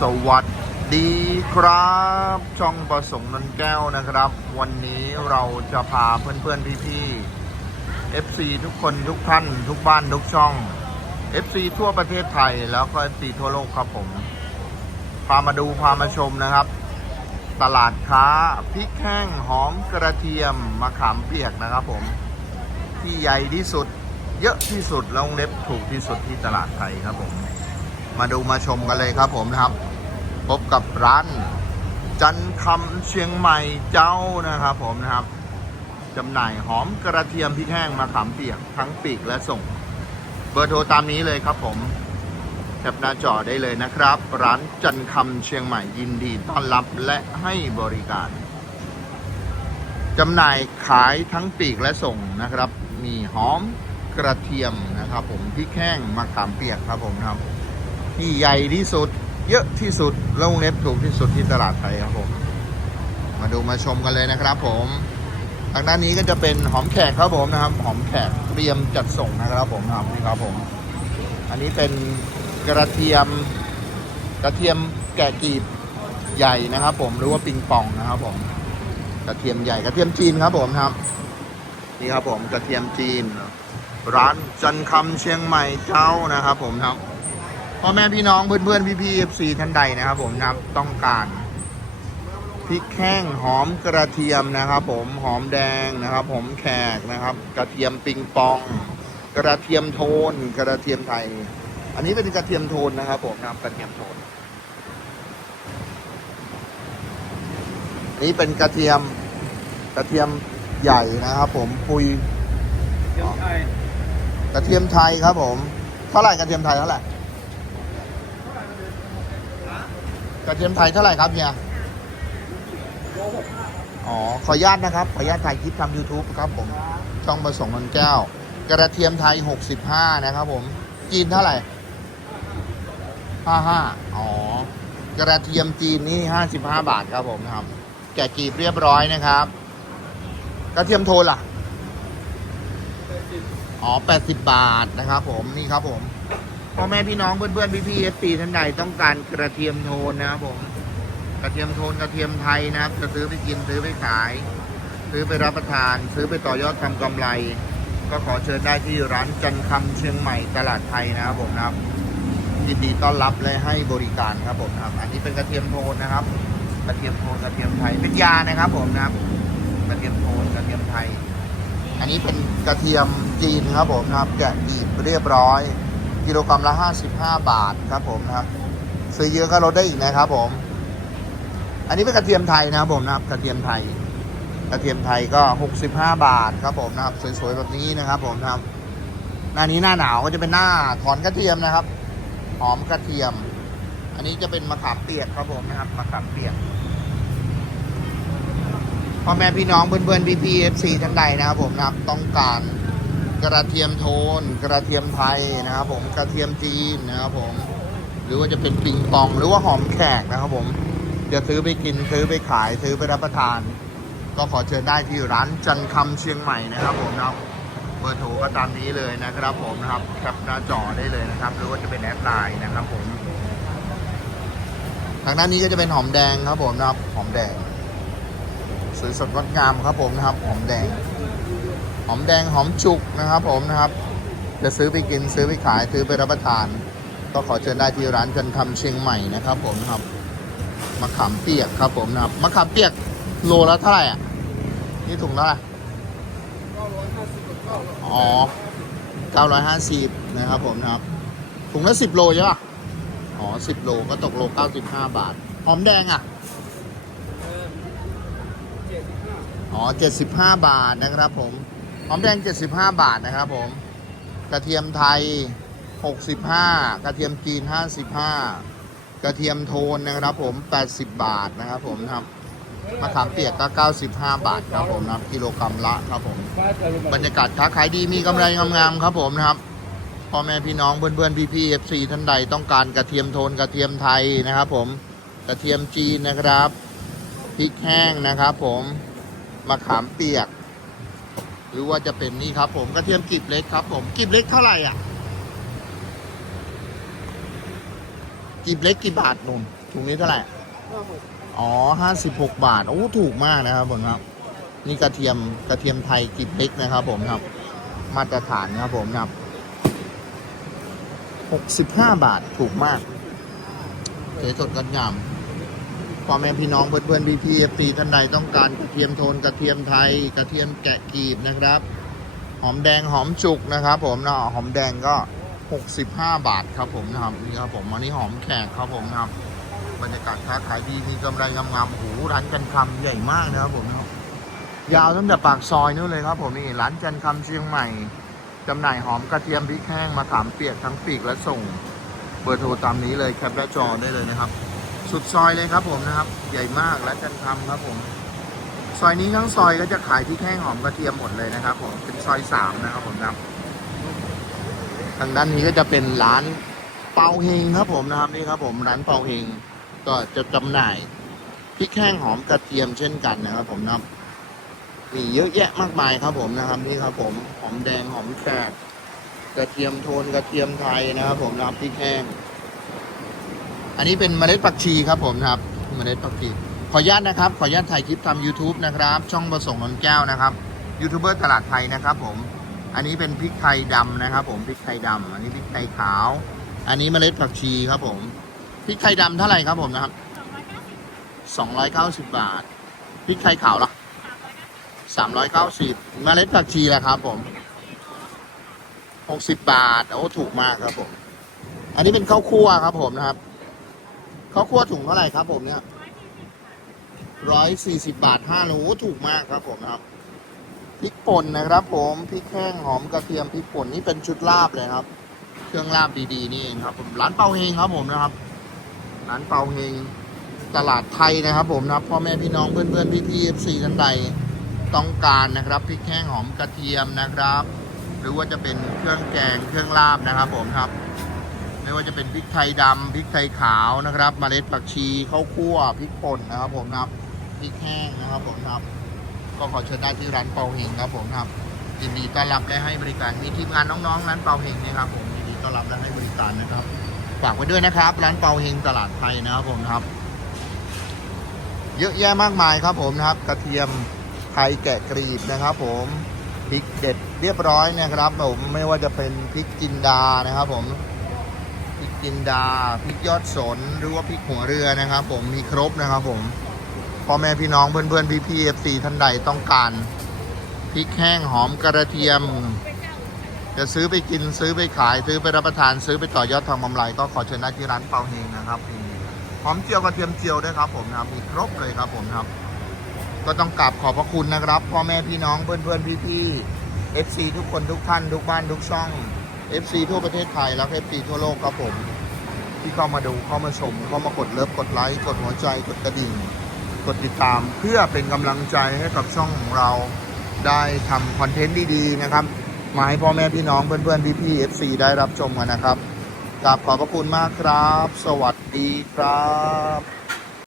สวัสดีครับ ช่องประสงค์นนแก้วนะครับ วันนี้เราจะพาเพื่อนๆพี่ๆ FC ทุกคนทุกท่าน ทุกบ้านทุกช่อง FC ทั่วประเทศไทยแล้วก็ FC ทั่วโลกครับผม พามาดูพามาชมนะครับ ตลาดค้าพริกแห้งหอมกระเทียมมะขามเปียกนะครับผม ที่ใหญ่ที่สุด เยอะที่สุดแล้วงเล็บถูกที่สุดที่ตลาดไทยครับผม มาดูมาชมกันเลยครับผมนะครับ พบกับร้าน จันคำเชียงใหม่เจ้านะครับผมนะครับจำหน่ายหอมกระเทียมพริกแห้งมะขามเปียกทั้งปีกและส่ง เบอร์โทรตามนี้เลยครับผมแคปหน้าจอได้เลยนะครับ ร้านจันคำเชียงใหม่ยินดีต้อนรับและให้บริการจำหน่ายขายทั้งปีกและส่งนะครับ มีหอมกระเทียมนะครับ ผมพริกแห้งมะขามเปียกครับผมครับ ที่ใหญ่ที่สุด เยอะที่สุดแล้วงเล็บถูกที่สุดที่ตลาดไทยครับผม มาดูมาชมกันเลยนะครับผมทางด้านนี้ก็จะเป็นหอมแขกครับผมนะครับ หอมแขกเตรียมจัดส่งนะครับผมครับนี่ครับผม อันนี้เป็นกระเทียมกระเทียมแกะกีบใหญ่นะครับ ผมหรือว่าปิงปองนะครับผม กระเทียมใหญ่กระเทียมจีนครับผมครับ นี่ครับผมกระเทียมจีน ร้านจันคำเชียงใหม่เจ้านะครับ ผมครับ พ่อแม่พี่น้องเพื่อนเพื่อนพี่พี่เอฟซีท่านใดนะครับ ผมนะครับต้องการพริกแห้งหอมกระเทียมนะครับ ผมหอมแดงนะครับผมแขกนะครับ กระเทียมปิงปอง กระเทียมโทน กระเทียมไทย อันนี้เป็นกระเทียมโทนนะครับ ผมนะครับกระเทียมโทนนี่เป็นกระเทียมกระเทียมใหญ่นะครับ ผมปุยเดี๋ยวไอ้กระเทียมไทยครับ ผม เท่าไหร่กระเทียมไทยเท่าไหร่ กระเทียมไทยเท่าไหร่ครับเฮียอ๋อ ขออนุญาตนะครับ ขออนุญาตถ่ายคลิปทำ YouTube ครับผม ช่องประสงค์นนแก้ว กระเทียมไทย 65 นะครับผม จีนเท่าไหร่ 55 อ๋อ กระเทียมจีนนี่ 55 บาทครับผมครับ แกะกรีบเรียบร้อยนะครับ กระเทียมโทนล่ะ อ๋อ 80 บาทนะครับผม นี่ครับผม พ่อแม่พี่น้องเพื่อนๆพี่ๆเอฟซีท่านใดต้องการกระเทียมโทนนะครับผมกระเทียมโทนกระเทียมไทยนะครับ จะซื้อไปกินซื้อไปขาย ซื้อไปรับประทาน ซื้อไปต่อยอดทำกำไร ก็ขอเชิญได้ที่ร้านจันคำเชียงใหม่ตลาดไทยนะครับผมนะครับยินดีต้อนรับและให้บริการครับผมครับ อันนี้เป็นกระเทียมโทนนะครับ กระเทียมโทนกระเทียมไทยเป็นยานะครับผมนะครับ กระเทียมโทนกระเทียมไทย อันนี้เป็นกระเทียมจีนครับผมนะครับแกะบีบเรียบร้อย กิโลกรัมละ 55 บาทครับผมนะครับ ซื้อเยอะก็ลดได้อีกนะครับผม อันนี้เป็นกระเทียมไทยนะครับผมนะครับ กระเทียมไทย กระเทียมไทยก็ 65 บาทครับผมนะครับ สวยๆแบบนี้นะครับ ผมนะครับ หน้านี้หน้าหนาวก็จะเป็นหน้าถอนกระเทียมนะครับ หอมกระเทียม อันนี้จะเป็นมะขามเปียกครับผมนะครับ มะขามเปียกพ่อแม่พี่น้องเพื่อนๆพี่พีเอฟซีท่านใดนะครับผมนะครับต้องการ กระเทียมโทน กระเทียมไทยนะครับผมกระเทียมจีนนะครับผม หรือว่าจะเป็นปิงปองหรือว่าหอมแขกนะครับผมจะซื้อไปกินซื้อไปขายซื้อไปรับประทาน ก็ขอเชิญได้ที่ร้านจันคำเชียงใหม่นะครับผมนะเบอร์โทรก็ตามนี้เลยนะครับผมนะครับแคปหน้าจอได้เลยนะครับ หรือว่าจะเป็นแอดไลน์นะครับผมทางด้านนี้ก็จะเป็นหอมแดงครับผมนะครับหอมแดงสวยสดงดงามครับผมนะครับหอมแดง หอมแดงหอมจุกนะครับผมนะครับ จะซื้อไปกินซื้อไปขายซื้อไปรับประทาน ก็ขอเชิญได้ที่ร้านจันทำเชียงใหม่นะครับ ผมนะครับมะขามเปียกครับผมนะครับมะขามเปียกโลละเท่าไหร่อะนี่ถุงละเท่าไหร่เก้าร้อยห้าสิบกับเก้าร้อยอ๋อเก้าร้อยห้าสิบนะครับผมนะครับถุงละสิบโลใช่ป่ะอ๋อสิบโลก็ตกโลเก้าสิบห้าบาท หอมแดงอะเออเจ็ดสิบห้าอ๋อเจ็ดสิบห้าบาทนะครับผม หอมแดงเจ็ดสิบห้าบาทนะครับผม กระเทียมไทยหกสิบห้ากระเทียมจีนห้าสิบห้ากระเทียมโทนนะครับผมแปดสิบบาทนะครับผมนะครับมะขามเปียกก็เก้าสิบห้าบาทครับผมนะครับกิโลกรัมละครับผม บรรยากาศค้าขายดีมีกำไรงามๆครับผมนะครับพ่อแม่พี่น้องเพื่อนๆพี่ๆเอฟซีท่านใดต้องการกระเทียมโทนกระเทียมไทยนะครับผมกระเทียมจีนนะครับพริกแห้งนะครับผมมะขามเปียก หรือว่าจะเป็นนี่ครับ ผมกระเทียมกลีบเล็กครับผมกลีบเล็กเท่าไหร่อะกลีบเล็กกี่บาทนุ่นถุงนี้เท่าไหร่ห้าหกอ๋อห้าสิบหกบาทโอ้ถูกมากนะครับผมครับ นี่กระเทียมกระเทียมไทยกิบเล็กนะครับ ผมครับ มาตรฐานครับผมครับหกสิบห้าบาทถูกมากเสวยสดกันงาม พ่อแม่พี่น้องเพื่อนเพื่อนพี่พี่เอฟซีท่านใดต้องการกระเทียมโทนกระเทียมไทย กระเทียมแกะกรีบนะครับ หอมแดงหอมจุกนะครับ ผมนะหอมแดงก็ 65 บาทครับผมนะครับนี่ครับผมอันนี้หอมแขกครับผมนะครับบรรยากาศค้าขายดีมีกำไรงามๆโอ้โหร้านจันคำใหญ่มากนะครับผมนะครับยาวตั้งแต่ปากซอยนู้นเลยครับผมนี่ร้านจันคำเชียงใหม่จำหน่ายหอมกระเทียมพริกแห้งมะขามเปียกทั้งปีกและส่ง เบอร์โทรตามนี้เลยแคปและจอได้เลยนะครับ สุดซอยเลยครับผมนะครับ ใหญ่มากร้านจันคำครับผม ซอยนี้ทั้งซอยก็จะขายพริกแห้งหอมกระเทียมหมดเลยนะครับ ผมเป็นซอยสามนะครับผมนะครับทางด้านนี้ก็จะเป็นร้านเปาเฮงครับผมนะครับนี่ครับ ผมร้านเปาเฮงก็จะจำหน่ายพริกแห้งหอมกระเทียมเช่นกันนะครับ ผมนะมีเยอะแยะมากมายครับผมนะครับ นี่ครับ ผมหอมแดงหอมแขกกระเทียมโทนกระเทียมไทยนะครับ ผมนะครับพริกแห้ง อันนี้เป็นเมล็ดผักชีครับผมนะครับ เมล็ดผักชีขออนุญาตนะครับ ขออนุญาตถ่ายคลิปทำ YouTube นะครับ ช่องประสงค์นนแก้วนะครับยูทูบเบอร์ตลาดไทยนะครับผม อันนี้เป็นพริกไทยดำนะครับ ผมพริกไทยดำอันนี้พริกไทยขาว อันนี้เมล็ดผักชีครับผมพริกไทยดำเท่าไหร่ครับผมนะครับ290บาทพริกไทยขาวล่ะ390เมล็ดผักชีละครับ ผม60บาทโอ้ถูกมากครับผม อันนี้เป็นข้าวคั่วครับผมนะครับ ขาวคั่วถุงเท่าไหร่ครับผมเนี่ยร้อยสี่สิบบาทห้าโลถูกมากครับผมครับพริกป่นนะครับผมพริกแห้งหอมกระเทียมพริกป่นนี่เป็นชุดลาบเลยครับ เครื่องลาบดีๆนี่เองครับผมร้านเปาเฮงครับผมนะครับ ร้านเปาเฮงตลาดไทยนะครับ ผมนะครับพ่อแม่พี่น้องเพื่อนๆพี่ๆเอฟซีท่านใดต้องการนะครับพริกแห้งหอมกระเทียมนะครับ หรือว่าจะเป็นเครื่องแกงเครื่องลาบนะครับผมครับ ไม่ว่าจะเป็นพริกไทยดำพริกไทยขาวนะครับเมล็ดผักชีข้าวคั่วพริกป่นนะครับ ผมนะครับพริกแห้งนะครับผมนะครับ ก็ขอเชิญได้ที่ร้านเปาเฮงครับผมครับยินดีต้อนรับและให้บริการมีทีมงานน้องๆร้านเปาเฮงเนี่ยครับผมยินดีต้อนรับและให้บริการนะครับ ฝากไว้ด้วยนะครับ ร้านเปาเฮงตลาดไทยนะครับผมครับ เยอะแยะมากมายครับผมนะครับ กระเทียมไทยแกะกรีบนะครับ ผมพริกเด็ดเรียบร้อยนะครับผมไม่ว่าจะเป็นพริกจินดานะครับ ผม จินดาพริกยอดสนหรือว่าพริกหัวเรือนะครับ ผมมีครบนะครับ ผมพ่อแม่พี่น้องเพื่อนๆพี่ๆเอฟซีท่านใดต้องการพริกแห้งหอมกระเทียม จะซื้อไปกินซื้อไปขายซื้อไปรับประทานซื้อไปต่อยอดทางกำไรก็ขอเชิญได้ที่ร้านเปาเฮงนะครับหอมเจียวกระเทียมเจียวด้วยครับ ผมนะครับมีครบเลยครับผมครับ ก็ต้องกราบขอบพระคุณนะครับพ่อแม่พี่น้องเพื่อนๆพี่ๆเอฟซีทุกคนทุกท่านทุกบ้านทุกช่องเอฟซีทั่วประเทศไทย แล้วเอฟซีทั่วโลกครับผม ที่เข้ามาดูเข้ามาชมเข้ามากดเลิฟกดไลค์กดหัวใจกดกระดิ่ง กดติดตามเพื่อเป็นกำลังใจให้กับช่องของเราได้ทำคอนเทนต์ดีๆนะครับมาให้พ่อแม่พี่น้องเพื่อนๆพี่ๆ FC ได้รับชมกันนะครับกราบขอบพระคุณมากครับ สวัสดีครับ